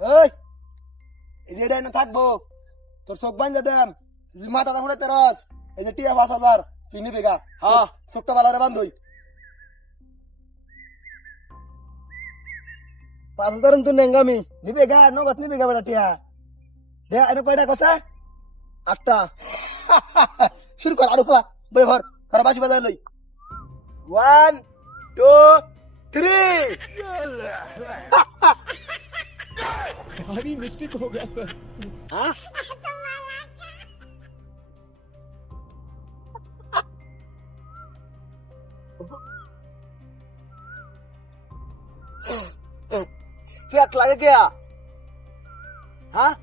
এই এই যে এটা এনে থাকবো তোর চোখ বাইন্দা দেন মাথাটা ফুটে তেরস এই যে টিয়া 5,000 তুই নিবি গা হ্যাঁ চোখটা ভালো বান্ধই 5,000 তো নেঙ্গামি নিবি গা নগদ নিবি গা বেটা টিয়া দে এটা কয়টা কথা 8টা শুরু কর আরো খোলা বই ভর আর বাসি বাজার লই 1 2 3 भारी मिस्टेक हो गया सर। हाँ ফেক লাগে গিয়া হ্যাঁ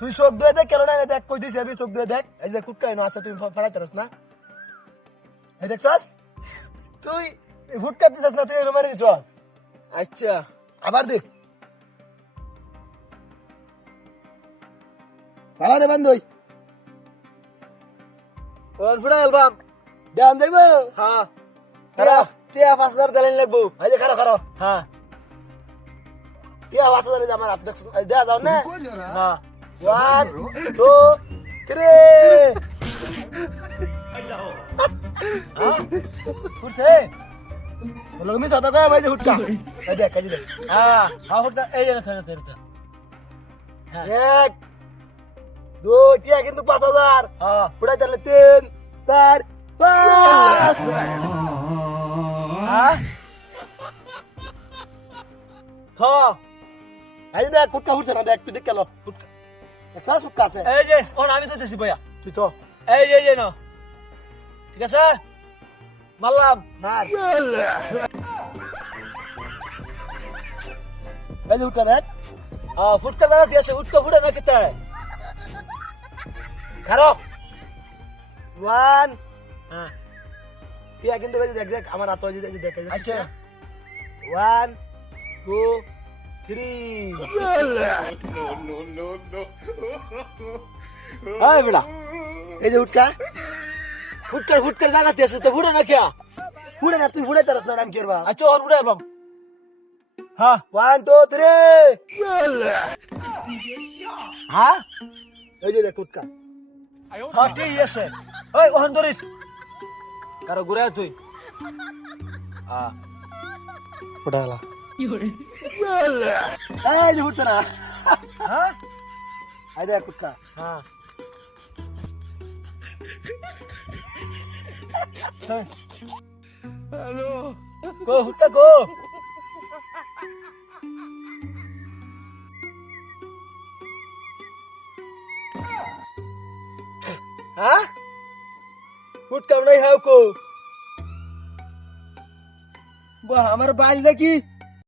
তুই চোখ দিয়ে দেখ কেন না দেখ কই দিছি আমি চোখ দিয়ে দেখ এই যে কুটকাই না আছে তুই ফাড়াইতেরস না এই দেখছস তুই হুটকা দিছস না তুই এর মারি দিছ আচ্ছা আবার দেখ ভালো রে বন্ধুই ওর ফুড়া অ্যালবাম দাম দেব হ্যাঁ টিয়া 5,000 দিলেন লাগবো এই যে খারাপ খারাপ হ্যাঁ টিয়া 5,000 আমার হাত দেখ দেয়া যাও না হ্যাঁ 1 2 3 ফুরছে লোক মি সাদা কয় ভাই যে হুটকা এই দেখ কাজি দেখ হ্যাঁ হ্যাঁ হুটকা এই যে না তেরে হ্যাঁ এক 2 টিয়া কিন্তু 5,000 হ্যাঁ পুরা চলে 3 4 5 হ্যাঁ খ এই দেখ কুটকা উঠছে না দেখ তুই দেখ কেলো কুটকা একসাথে সুটকা আছে এই যে ওন আমি তো দিছি ভাইয়া তুই তো এই যে না ঠিক আছে মারলাম মার এই যে উঠকা দেখ ফুটকা দাদা দিয়েছে উঠকা ফুটে না কিতা খারো 1 হ্যাঁ টিয়া কিন্তু দেখ দেখ আমার হাত ওই যে দেখ আচ্ছা 1 2 3 হাই বেটা এই যে উঠকা ফুটকার জায়গা দিয়েছে তো ফুটে না কিয়া ফুটে না তুই ফুটে তারস না আমি করবা আচ্ছা ওর ফুটে বাম হ্যাঁ 1 2 3 হ্যাঁ এই যে দেখ উঠকা হ্যাঁ ঠিক আছে ওই ওখান ধরিস কারো ঘুরে তুই হ্যাঁ ফুটা গেল এই যে ফুটছে না হ্যাঁ এই দেখ উঠকা হ্যাঁ हेलो go hutta go हाँ फुट कम नहीं है को वो हमारे बाल देखी